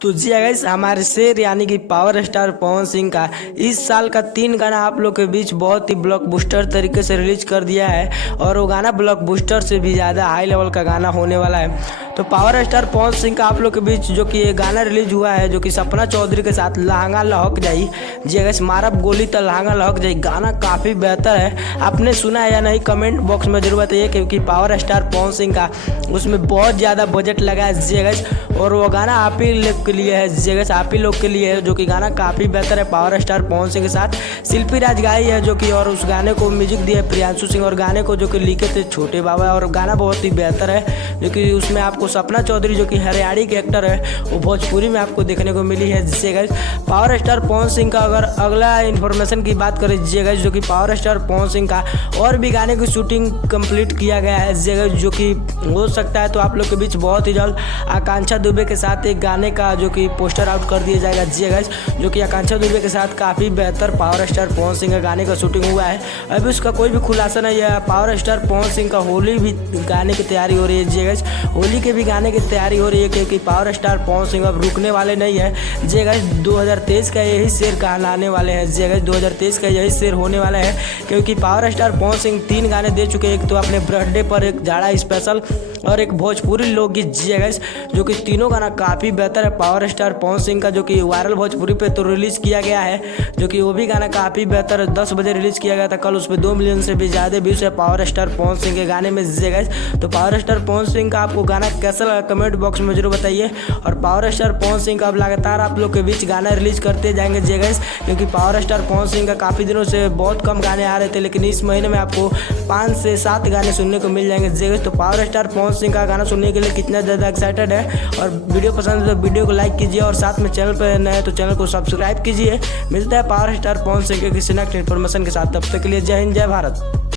तो जी गाइस, हमारे शेर यानी कि पावर स्टार पवन सिंह का इस साल का 3 गाना आप लोग के बीच बहुत ही ब्लॉकबस्टर तरीके से रिलीज कर दिया है और वो गाना ब्लॉकबस्टर से भी ज़्यादा हाई लेवल का गाना होने वाला है। तो पावर स्टार पवन सिंह का आप लोग के बीच जो कि ये गाना रिलीज हुआ है, जो कि सपना चौधरी के साथ लहंगा लहक जाई। जी गाइस, मारब गोली तो लहंगा लहक जाई गाना काफ़ी बेहतर है। आपने सुना है या नहीं, कमेंट बॉक्स में जरूर बताइए, क्योंकि पावर स्टार पवन सिंह का उसमें बहुत ज़्यादा बजट लगा है। जी गाइस, और वो गाना आप ही लोग के लिए है, जगह आप ही लोग के लिए है, जो कि गाना काफ़ी बेहतर है। पावर स्टार पवन सिंह के साथ शिल्पी राज गाई है जो कि, और उस गाने को म्यूजिक दिया है प्रियांशु सिंह, और गाने को जो कि लिखे थे छोटे बाबा, और गाना बहुत ही बेहतर है। जो कि उसमें आपको सपना चौधरी जो कि हरियाणी के एक्टर है, वो भोजपुरी में आपको देखने को मिली है। जिससे guys power star Pawan Singh का अगर अगला इन्फॉर्मेशन की बात करें गाइस, जो कि पावर स्टार पवन सिंह का और भी गाने की शूटिंग कंप्लीट किया गया है, जो कि हो सकता है तो आप लोग के बीच बहुत ही जल्द आकांक्षा दुबे के साथ एक गाने का जो कि पोस्टर आउट कर दिया जाएगा। जी गाइस, जो कि आकांक्षा दुबे के साथ काफ़ी बेहतर पावर स्टार पवन सिंह का गाने का शूटिंग हुआ है। अभी उसका कोई भी खुलासा नहीं है। पावर स्टार पवन सिंह का होली भी गाने की तैयारी हो रही है। जी गाइस, होली के भी गाने की तैयारी हो रही है, क्योंकि पावर स्टार पवन सिंह अब रुकने वाले नहीं है। जी गाइस, 2023 का यही शेर कहलाने वाले हैं। जी गाइस, 2023 का यही शेर होने वाला है, क्योंकि पावर स्टार पवन सिंह 3 गाने दे चुके हैं। एक तो अपने बर्थडे पर, एक जाड़ा स्पेशल, और एक भोजपुरी लोकगीत। जी गाइस, जो कि तीनों गाना काफ़ी बेहतर है पावर स्टार पवन सिंह का, जो कि वायरल भोजपुरी पे तो रिलीज़ किया गया है, जो कि वो भी गाना काफ़ी बेहतर है। 10 बजे रिलीज़ किया गया था कल, उस पर 2 मिलियन से भी ज़्यादा व्यूज़ है पावर स्टार पवन सिंह के गाने में। जी गाइस, तो पावर स्टार पवन सिंह का आपको गाना कैसा लगा कमेंट बॉक्स में जरूर बताइए। और पावर स्टार पवन सिंह का अब लगातार आप लोग के बीच गाना रिलीज़ करते जाएंगे। जी गाइस, क्योंकि पावर स्टार पवन सिंह का काफ़ी दिनों से बहुत कम गाने आ रहे थे, लेकिन इस महीने में आपको 5 से 7 गाने सुनने को मिल जाएंगे। जी गाइस, तो पावर स्टार पवन सिंह का गाना सुनने के लिए कितना ज़्यादा एक्साइटेड है। और वीडियो पसंद है तो वीडियो को लाइक कीजिए, और साथ में चैनल पर नए तो चैनल को सब्सक्राइब कीजिए। मिलता है पावर स्टार पवन सिंह के किसी नेक्स्ट इन्फॉर्मेशन के साथ, तब तक के लिए जय हिंद, जय भारत।